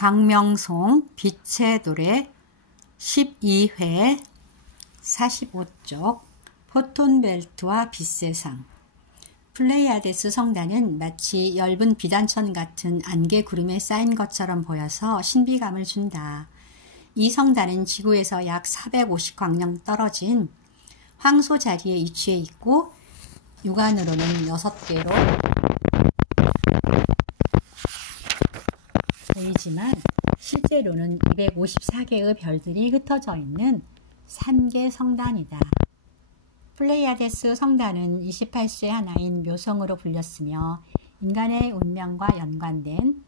광명송 빛의 노래 12회 45쪽 포톤벨트와 빛세상. 플레이아데스 성단은 마치 엷은 비단천 같은 안개 구름에 쌓인 것처럼 보여서 신비감을 준다. 이 성단은 지구에서 약 450광년 떨어진 황소 자리에 위치해 있고 육안으로는 6개로 보이지만 실제로는 254개의 별들이 흩어져 있는 산계 성단이다. 플레이아데스 성단은 28세 하나인 묘성으로 불렸으며 인간의 운명과 연관된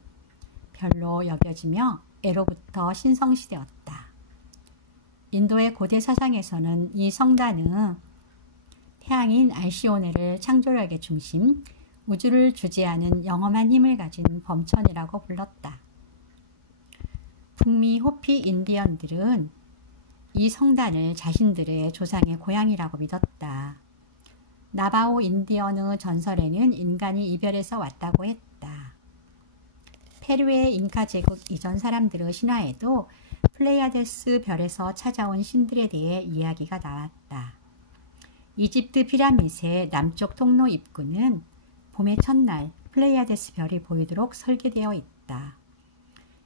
별로 여겨지며 애로부터 신성시되었다. 인도의 고대 사상에서는 이 성단은 태양인 알시오네를 창조력의 중심, 우주를 주재하는 영험한 힘을 가진 범천이라고 불렀다. 북미 호피 인디언들은 이 성단을 자신들의 조상의 고향이라고 믿었다. 나바오 인디언의 전설에는 인간이 이별에서 왔다고 했다. 페루의 잉카 제국 이전 사람들의 신화에도 플레이아데스 별에서 찾아온 신들에 대해 이야기가 나왔다. 이집트 피라밋의 남쪽 통로 입구는 봄의 첫날 플레이아데스 별이 보이도록 설계되어 있다.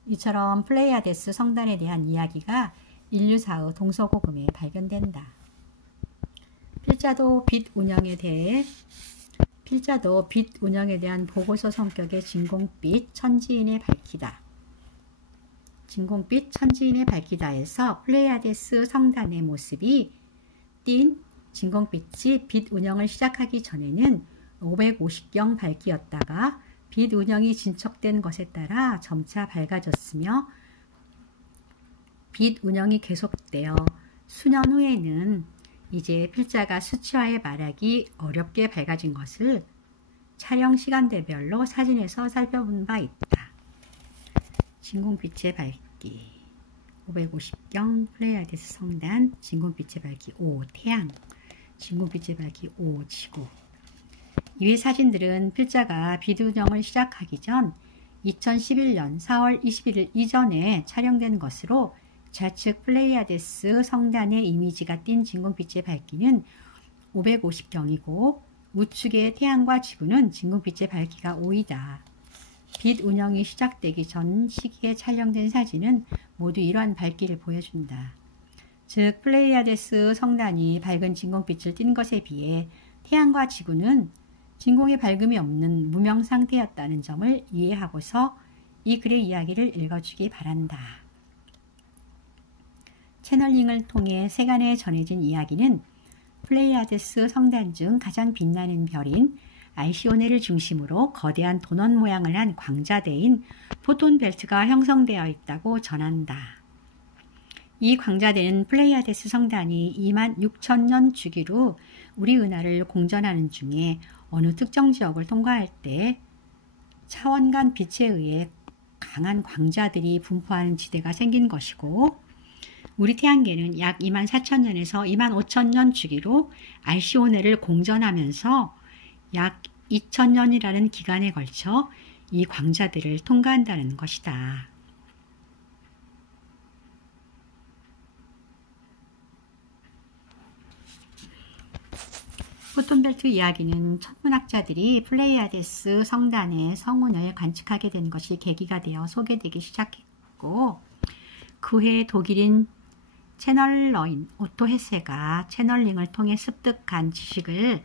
이처럼 플레이아데스 성단에 대한 이야기가 인류사의 동서고금에 발견된다. 필자도 빛 운영에 대한 보고서 성격의 진공빛 천지인의 밝히다. 진공빛 천지인의 밝히다에서 플레이아데스 성단의 모습이 띈 진공빛이 빛 운영을 시작하기 전에는 550경 밝기였다가 빛 운영이 진척된 것에 따라 점차 밝아졌으며 빛 운영이 계속되어 수년 후에는 이제 필자가 수치화해 말하기 어렵게 밝아진 것을 촬영 시간대별로 사진에서 살펴본 바 있다. 진공빛의 밝기 550경 플레이아데스 성단, 진공빛의 밝기 5 태양, 진공빛의 밝기 5 지구. 이외 사진들은 필자가 빛 운영을 시작하기 전 2011년 4월 21일 이전에 촬영된 것으로 좌측 플레이아데스 성단의 이미지가 띈 진공빛의 밝기는 550경이고 우측의 태양과 지구는 진공빛의 밝기가 5이다. 빛 운영이 시작되기 전 시기에 촬영된 사진은 모두 이러한 밝기를 보여준다. 즉 플레이아데스 성단이 밝은 진공빛을 띈 것에 비해 태양과 지구는 진공의 밝음이 없는 무명 상태였다는 점을 이해하고서 이 글의 이야기를 읽어주기 바란다. 채널링을 통해 세간에 전해진 이야기는 플레이아데스 성단 중 가장 빛나는 별인 알시오네를 중심으로 거대한 도넛 모양을 한 광자대인 포톤벨트가 형성되어 있다고 전한다. 이 광자대는 플레이아데스 성단이 26,000년 주기로 우리 은하를 공전하는 중에 어느 특정 지역을 통과할 때 차원간 빛에 의해 강한 광자들이 분포하는 지대가 생긴 것이고 우리 태양계는 약 24,000년에서 25,000년 주기로 알시오네를 공전하면서 약 2,000년이라는 기간에 걸쳐 이 광자들을 통과한다는 것이다. 포톤벨트 이야기는 천문학자들이 플레이아데스 성단의 성운을 관측하게 된 것이 계기가 되어 소개되기 시작했고 그 해 독일인 채널러인 오토 헤세가 채널링을 통해 습득한 지식을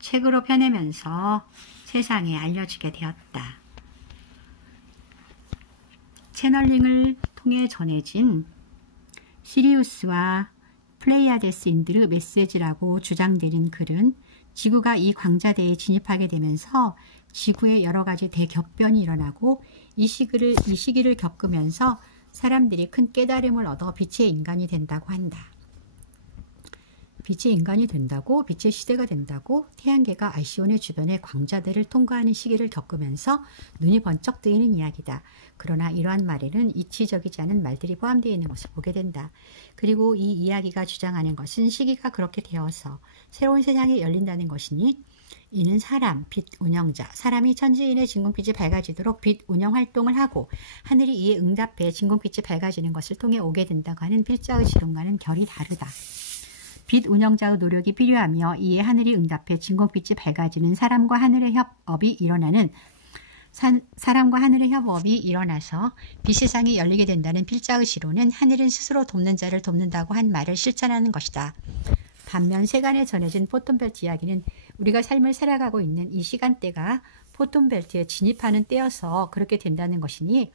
책으로 펴내면서 세상에 알려지게 되었다. 채널링을 통해 전해진 시리우스와 플레이아데스인들의 메시지라고 주장되는 글은 지구가 이 광자대에 진입하게 되면서 지구에 여러 가지 대격변이 일어나고 이 시기를 겪으면서 사람들이 큰 깨달음을 얻어 빛의 인간이 된다고 한다. 빛의 인간이 된다고, 빛의 시대가 된다고 태양계가 알시오네 주변의 광자대를 통과하는 시기를 겪으면서 눈이 번쩍 뜨이는 이야기다. 그러나 이러한 말에는 이치적이지 않은 말들이 포함되어 있는 것을 보게 된다. 그리고 이 이야기가 주장하는 것은 시기가 그렇게 되어서 새로운 세상이 열린다는 것이니 이는 사람, 빛 운영자, 사람이 천지인의 진공빛이 밝아지도록 빛 운영 활동을 하고 하늘이 이에 응답해 진공빛이 밝아지는 것을 통해 오게 된다고 하는 필자의 지론과는 결이 다르다. 빛 운영자의 노력이 필요하며 이에 하늘이 응답해 진공빛이 밝아지는 사람과 하늘의 협업이 일어나서 빛 세상이 열리게 된다는 필자의 지론은 하늘은 스스로 돕는 자를 돕는다고 한 말을 실천하는 것이다. 반면 세간에 전해진 포톤벨트 이야기는 우리가 삶을 살아가고 있는 이 시간대가 포톤벨트에 진입하는 때여서 그렇게 된다는 것이니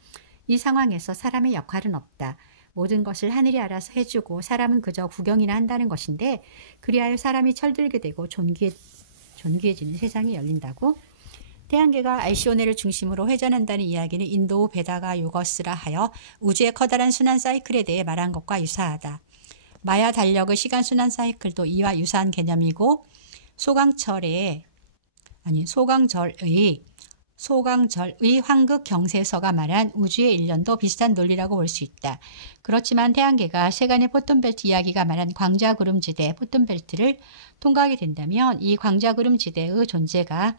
이 상황에서 사람의 역할은 없다. 모든 것을 하늘이 알아서 해주고 사람은 그저 구경이나 한다는 것인데 그리하여 사람이 철들게 되고 존귀해지는 세상이 열린다고. 태양계가 알시오네를 중심으로 회전한다는 이야기는 인도 베다가 요거스라 하여 우주의 커다란 순환 사이클에 대해 말한 것과 유사하다. 마야 달력의 시간 순환 사이클도 이와 유사한 개념이고 소강절의 황극 경세서가 말한 우주의 일년도 비슷한 논리라고 볼 수 있다. 그렇지만 태양계가 세간의 포톤벨트 이야기가 말한 광자구름지대 포톤벨트를 통과하게 된다면 이 광자구름지대의 존재가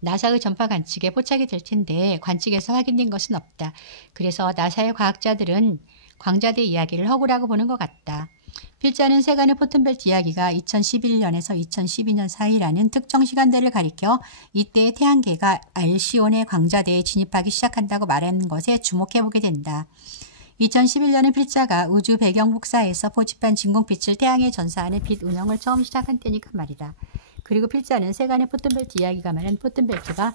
나사의 전파 관측에 포착이 될 텐데 관측에서 확인된 것은 없다. 그래서 나사의 과학자들은 광자대 이야기를 허구라고 보는 것 같다. 필자는 세간의 포톤벨트 이야기가 2011년에서 2012년 사이라는 특정 시간대를 가리켜 이때의 태양계가 알시온의 광자대에 진입하기 시작한다고 말하는 것에 주목해보게 된다. 2011년은 필자가 우주 배경 복사에서 포집한 진공빛을 태양에 전사하는 빛 운영을 처음 시작한 때니까 말이다. 그리고 필자는 세간의 포톤벨트 이야기가 말한 포톤벨트가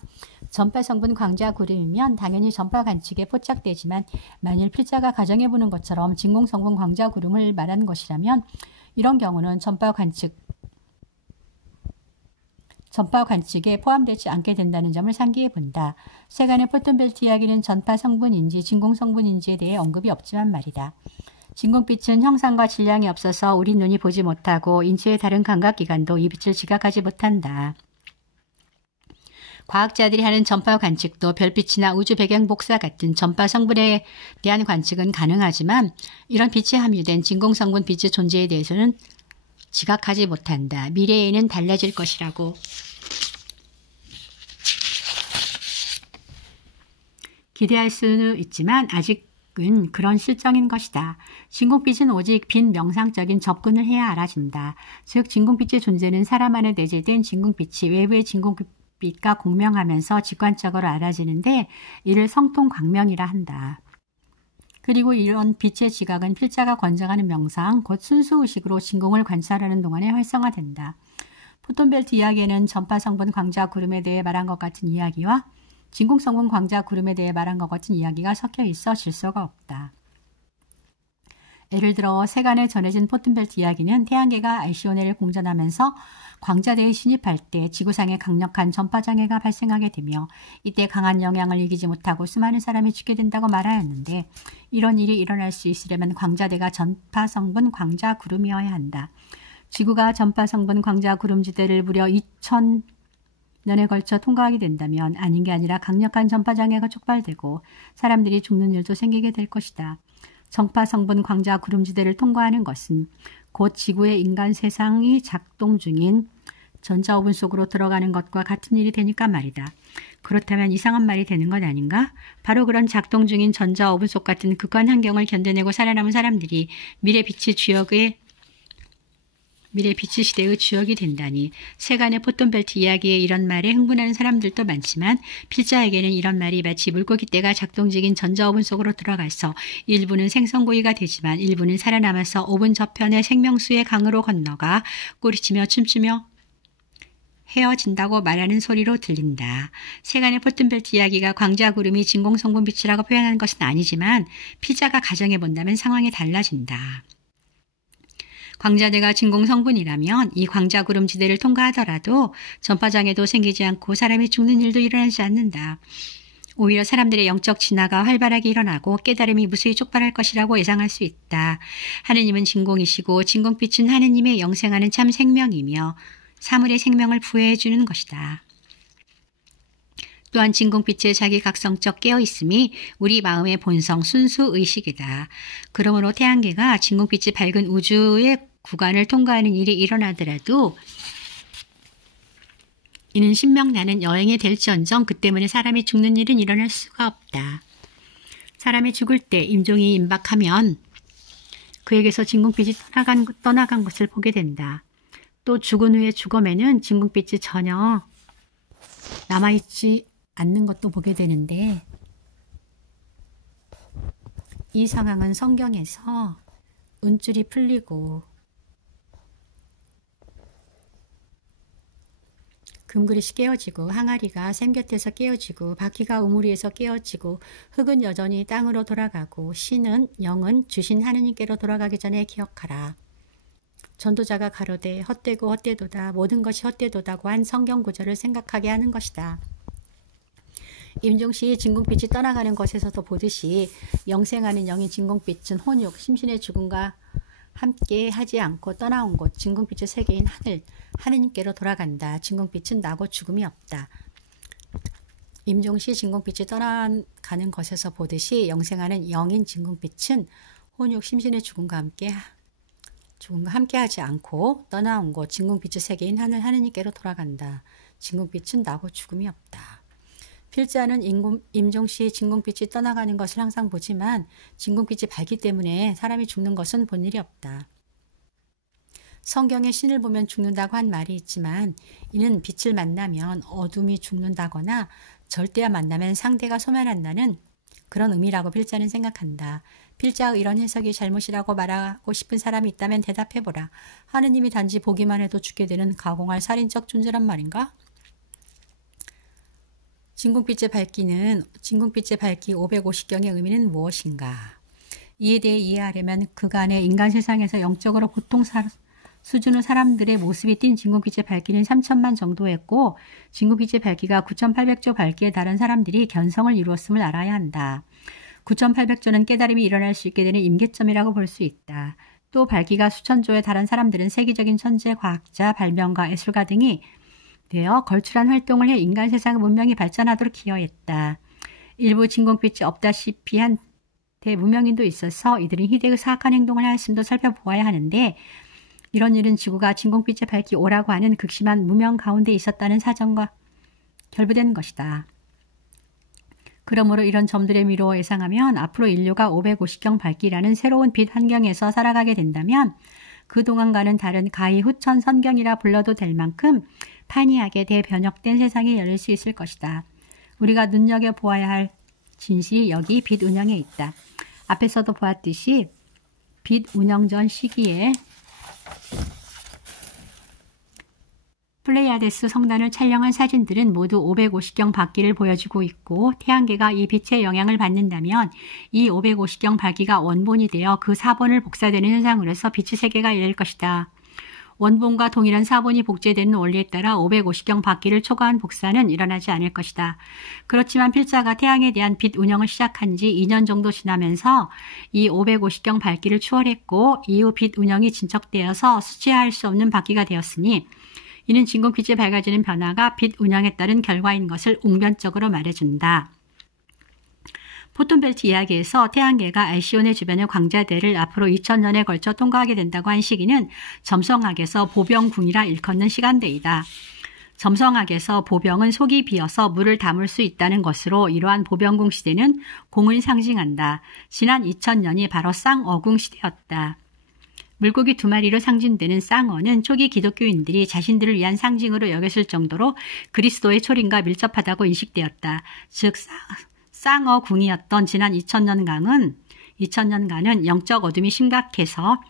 전파 성분 광자 구름이면 당연히 전파 관측에 포착되지만 만일 필자가 가정해보는 것처럼 진공 성분 광자 구름을 말하는 것이라면 이런 경우는 전파 관측에 포함되지 않게 된다는 점을 상기해 본다. 세간의 포톤벨트 이야기는 전파 성분인지 진공 성분인지에 대해 언급이 없지만 말이다. 진공빛은 형상과 질량이 없어서 우리 눈이 보지 못하고 인체의 다른 감각기관도 이 빛을 지각하지 못한다. 과학자들이 하는 전파 관측도 별빛이나 우주 배경 복사 같은 전파 성분에 대한 관측은 가능하지만 이런 빛이 함유된 진공성분 빛의 존재에 대해서는 지각하지 못한다. 미래에는 달라질 것이라고. 기대할 수는 있지만 아직은 그런 실정인 것이다. 진공빛은 오직 빈 명상적인 접근을 해야 알아진다. 즉 진공빛의 존재는 사람 안에 내재된 진공빛이 외부의 진공빛과 공명하면서 직관적으로 알아지는데 이를 성통광명이라 한다. 그리고 이런 빛의 지각은 필자가 권장하는 명상, 곧 순수의식으로 진공을 관찰하는 동안에 활성화된다. 포톤벨트 이야기에는 전파 성분 광자 구름에 대해 말한 것 같은 이야기와 진공성분 광자 구름에 대해 말한 것 같은 이야기가 섞여 있어 질서가 없다. 예를 들어 세간에 전해진 포톤벨트 이야기는 태양계가 알시오네를 공전하면서 광자대에 진입할 때 지구상에 강력한 전파장애가 발생하게 되며 이때 강한 영향을 이기지 못하고 수많은 사람이 죽게 된다고 말하였는데 이런 일이 일어날 수 있으려면 광자대가 전파성분 광자 구름이어야 한다. 지구가 전파성분 광자 구름지대를 무려 2000년에 걸쳐 통과하게 된다면 아닌 게 아니라 강력한 전파장애가 촉발되고 사람들이 죽는 일도 생기게 될 것이다. 전파 성분 광자 구름지대를 통과하는 것은 곧 지구의 인간 세상이 작동 중인 전자오븐 속으로 들어가는 것과 같은 일이 되니까 말이다. 그렇다면 이상한 말이 되는 건 아닌가? 바로 그런 작동 중인 전자오븐 속 같은 극한 환경을 견뎌내고 살아남은 사람들이 미래 빛의 시대의 주역이 된다니. 세간의 포톤벨트 이야기에 이런 말에 흥분하는 사람들도 많지만 필자에게는 이런 말이 마치 물고기떼가 작동 중인 전자오븐 속으로 들어가서 일부는 생선구이가 되지만 일부는 살아남아서 오븐 저편의 생명수의 강으로 건너가 꼬리치며 춤추며 헤어진다고 말하는 소리로 들린다. 세간의 포톤벨트 이야기가 광자구름이 진공성분빛이라고 표현하는 것은 아니지만 필자가 가정해본다면 상황이 달라진다. 광자대가 진공성분이라면 이 광자구름지대를 통과하더라도 전파장애도 생기지 않고 사람이 죽는 일도 일어나지 않는다. 오히려 사람들의 영적 진화가 활발하게 일어나고 깨달음이 무수히 촉발할 것이라고 예상할 수 있다. 하느님은 진공이시고 진공빛은 하느님의 영생하는 참 생명이며 사물의 생명을 부여해 주는 것이다. 또한 진공빛의 자기각성적 깨어있음이 우리 마음의 본성 순수의식이다. 그러므로 태양계가 진공빛이 밝은 우주의 구간을 통과하는 일이 일어나더라도 이는 신명나는 여행이 될지언정 그 때문에 사람이 죽는 일은 일어날 수가 없다. 사람이 죽을 때 임종이 임박하면 그에게서 진궁빛이 떠나간 것을 보게 된다. 또 죽은 후의 죽음에는 진궁빛이 전혀 남아있지 않는 것도 보게 되는데, 이 상황은 성경에서 은줄이 풀리고 금그릇이 깨어지고 항아리가 샘 곁에서 깨어지고 바퀴가 우물이에서 깨어지고 흙은 여전히 땅으로 돌아가고 영은 주신 하느님께로 돌아가기 전에 기억하라. 전도자가 가로되 헛되고 헛되도다, 모든 것이 헛되도다고 한 성경 구절을 생각하게 하는 것이다. 임종시 진궁빛이 떠나가는 것에서도 보듯이 영생하는 영인 진궁빛은 혼육, 심신의 죽음과 함께 하지 않고 떠나온 곳, 진궁빛의 세계인 하느님께로 돌아간다. 진궁빛은 나고 죽음이 없다. 임종시 진궁빛이 떠나가는 것에서 보듯이 영생하는 영인 진궁빛은 혼육, 심신의 죽음과 함께 하지 않고 떠나온 곳, 진궁빛의 세계인 하느님께로 돌아간다. 진궁빛은 나고 죽음이 없다. 필자는 임종시 진궁빛이 떠나가는 것을 항상 보지만 진궁빛이 밝기 때문에 사람이 죽는 것은 본 일이 없다. 성경에 신을 보면 죽는다고 한 말이 있지만 이는 빛을 만나면 어둠이 죽는다거나 절대와 만나면 상대가 소멸한다는 그런 의미라고 필자는 생각한다. 필자의 이런 해석이 잘못이라고 말하고 싶은 사람이 있다면 대답해보라. 하느님이 단지 보기만 해도 죽게 되는 가공할 살인적 존재란 말인가? 진궁빛의 밝기 550경의 의미는 무엇인가? 이에 대해 이해하려면 그간의 인간 세상에서 영적으로 보통 수준의 사람들의 모습이 띈 진궁빛의 밝기는 3천만 정도였고 진궁빛의 밝기가 9,800조 밝기에 달한 사람들이 견성을 이루었음을 알아야 한다. 9,800조는 깨달음이 일어날 수 있게 되는 임계점이라고 볼 수 있다. 또 밝기가 수천조에 달한 사람들은 세계적인 천재, 과학자, 발명가, 예술가 등이 되어 걸출한 활동을 해 인간 세상의 문명이 발전하도록 기여했다. 일부 진궁빛이 없다시피 한 대문명인도 있어서 이들은 희대의 사악한 행동을 하였음도 살펴보아야 하는데 이런 일은 지구가 진궁빛의 밝기 5라고 하는 극심한 무명 가운데 있었다는 사정과 결부된 것이다. 그러므로 이런 점들의 미로 예상하면 앞으로 인류가 550경 밝기라는 새로운 빛 환경에서 살아가게 된다면 그동안과는 다른 가히 후천 선경이라 불러도 될 만큼 판이하게 대변혁된 세상이 열릴 수 있을 것이다. 우리가 눈여겨보아야 할 진실이 여기 빛 운영에 있다. 앞에서도 보았듯이 빛 운영 전 시기에 플레이아데스 성단을 촬영한 사진들은 모두 550경 밝기를 보여주고 있고 태양계가 이 빛의 영향을 받는다면 이 550경 밝기가 원본이 되어 그 사본을 복사되는 현상으로서 빛의 세계가 열릴 것이다. 원본과 동일한 사본이 복제되는 원리에 따라 550경 밝기를 초과한 복사는 일어나지 않을 것이다. 그렇지만 필자가 태양에 대한 빛 운영을 시작한 지 2년 정도 지나면서 이 550경 밝기를 추월했고 이후 빛 운영이 진척되어서 수치할 수 없는 밝기가 되었으니 이는 진궁빛이 밝아지는 변화가 빛 운영에 따른 결과인 것을 웅변적으로 말해준다. 포톤벨트 이야기에서 태양계가 알시온의 주변의 광자대를 앞으로 2000년에 걸쳐 통과하게 된다고 한 시기는 점성학에서 보병궁이라 일컫는 시간대이다. 점성학에서 보병은 속이 비어서 물을 담을 수 있다는 것으로 이러한 보병궁 시대는 공을 상징한다. 지난 2000년이 바로 쌍어궁 시대였다. 물고기 2마리로 상징되는 쌍어는 초기 기독교인들이 자신들을 위한 상징으로 여겼을 정도로 그리스도의 초림과 밀접하다고 인식되었다. 즉 쌍어궁이었던 지난 2000년간은 영적 어둠이 심각해서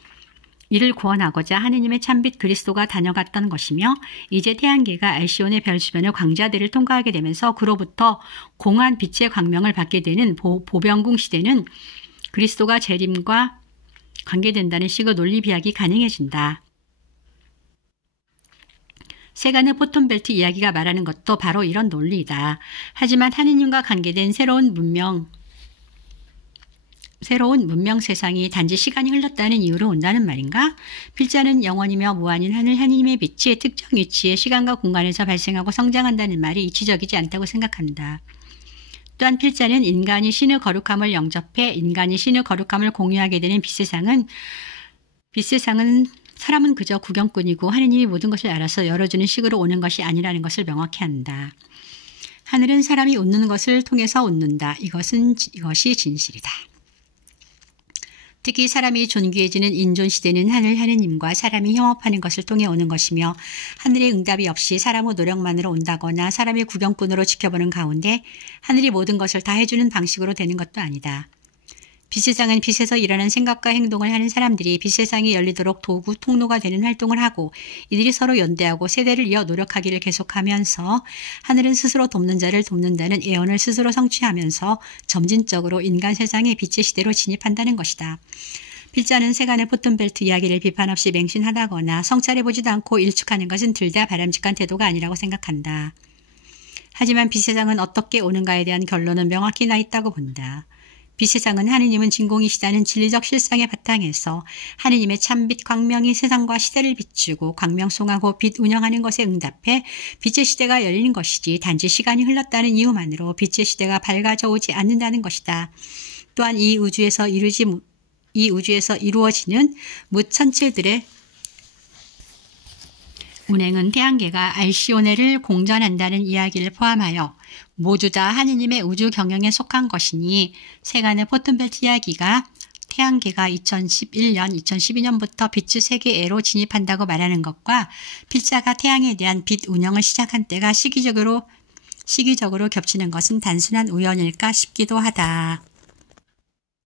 이를 구원하고자 하느님의 참빛 그리스도가 다녀갔던 것이며 이제 태양계가 알시온의 별 주변의 광자대를 통과하게 되면서 그로부터 공한 빛의 광명을 받게 되는 보병궁 시대는 그리스도가 재림과 관계된다는 식의 논리 비약이 가능해진다. 세간의 포톤벨트 이야기가 말하는 것도 바로 이런 논리이다. 하지만 하느님과 관계된 새로운 문명 세상이 단지 시간이 흘렀다는 이유로 온다는 말인가? 필자는 영원이며 무한인 하느님의 빛이 특정 위치에 시간과 공간에서 발생하고 성장한다는 말이 이치적이지 않다고 생각한다. 또한 필자는 인간이 신의 거룩함을 영접해 인간이 신의 거룩함을 공유하게 되는 빛세상은 사람은 그저 구경꾼이고 하느님이 모든 것을 알아서 열어주는 식으로 오는 것이 아니라는 것을 명확히 한다. 하늘은 사람이 웃는 것을 통해서 웃는다. 이것이 진실이다. 특히 사람이 존귀해지는 인존시대는 하느님과 사람이 협업하는 것을 통해 오는 것이며 하늘의 응답이 없이 사람의 노력만으로 온다거나 사람의 구경꾼으로 지켜보는 가운데 하늘이 모든 것을 다 해주는 방식으로 되는 것도 아니다. 빛세상은 빛에서 일어난 생각과 행동을 하는 사람들이 빛세상이 열리도록 도구, 통로가 되는 활동을 하고 이들이 서로 연대하고 세대를 이어 노력하기를 계속하면서 하늘은 스스로 돕는 자를 돕는다는 예언을 스스로 성취하면서 점진적으로 인간 세상의 빛의 시대로 진입한다는 것이다. 필자는 세간의 포튼벨트 이야기를 비판 없이 맹신하다거나 성찰해보지도 않고 일축하는 것은 들다 바람직한 태도가 아니라고 생각한다. 하지만 빛세상은 어떻게 오는가에 대한 결론은 명확히 나 있다고 본다. 빛세상은 하느님은 진공이시다는 진리적 실상의 바탕에서 하느님의 참빛 광명이 세상과 시대를 비추고 광명송하고 빛 운영하는 것에 응답해 빛의 시대가 열리는 것이지 단지 시간이 흘렀다는 이유만으로 빛의 시대가 밝아져 오지 않는다는 것이다. 또한 이 우주에서 이루어지는 무천체들의 운행은 태양계가 알시오네를 공전한다는 이야기를 포함하여 모두 다 하느님의 우주 경영에 속한 것이니 세간의 포튼벨트 이야기가 태양계가 2011년, 2012년부터 빛의 세계에로 진입한다고 말하는 것과 필자가 태양에 대한 빛 운영을 시작한 때가 시기적으로 겹치는 것은 단순한 우연일까 싶기도 하다.